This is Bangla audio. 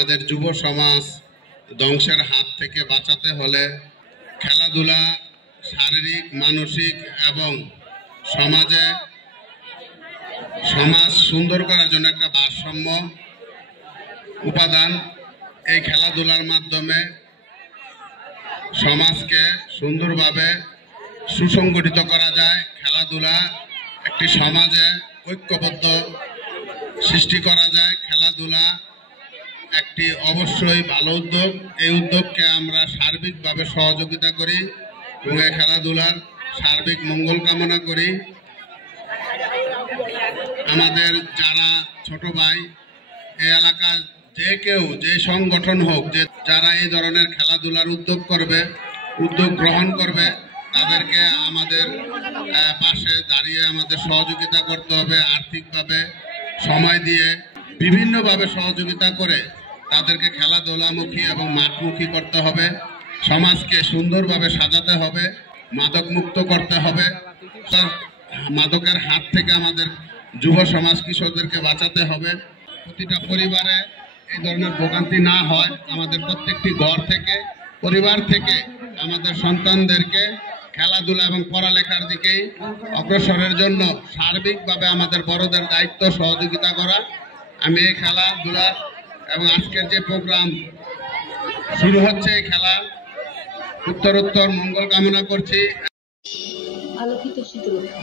আমাদের যুব সমাজ ধ্বংসের হাত থেকে বাঁচাতে হলে খেলাধুলা শারীরিক, মানসিক এবং সমাজ সুন্দর করার জন্য একটা ভারসাম্য উপাদান। এই খেলাধুলার মাধ্যমে সমাজকে সুন্দরভাবে সুসংগঠিত করা যায়। খেলাধুলা একটি সমাজে ঐক্যবদ্ধ সৃষ্টি করা যায়। খেলাধুলা একটি অবশ্যই ভালো উদ্যোগ। এই উদ্যোগকে আমরা সার্বিকভাবে সহযোগিতা করি এবং এই খেলাধুলার সার্বিক মঙ্গল কামনা করি। আমাদের যারা ছোট ভাই এই এলাকার যে কেউ, যে সংগঠন হোক, যে যারা এই ধরনের খেলাধুলার উদ্যোগ গ্রহণ করবে, তাদেরকে আমাদের পাশে দাঁড়িয়ে আমাদের সহযোগিতা করতে হবে। আর্থিকভাবে সময় দিয়ে বিভিন্নভাবে সহযোগিতা করে তাদেরকে খেলাধুলামুখী এবং মাঠমুখী করতে হবে। সমাজকে সুন্দরভাবে সাজাতে হবে, মাদক মুক্ত করতে হবে। মাদকের হাত থেকে আমাদের যুব সমাজ কিশোরদেরকে বাঁচাতে হবে। প্রতিটা পরিবারে এই ধরনের ভোগান্তি না হয়, আমাদের প্রত্যেকটি ঘর থেকে, পরিবার থেকে আমাদের সন্তানদেরকে খেলাধুলা এবং পড়ালেখার দিকেই অগ্রসরের জন্য সার্বিকভাবে আমাদের বড়দের দায়িত্ব সহযোগিতা করা। আমি এই খেলাধুলা এবং আজকের যে প্রোগ্রাম শুরু হচ্ছে, এই খেলা উত্তরোত্তর মঙ্গল কামনা করছি। আলোকিত শীতলতা।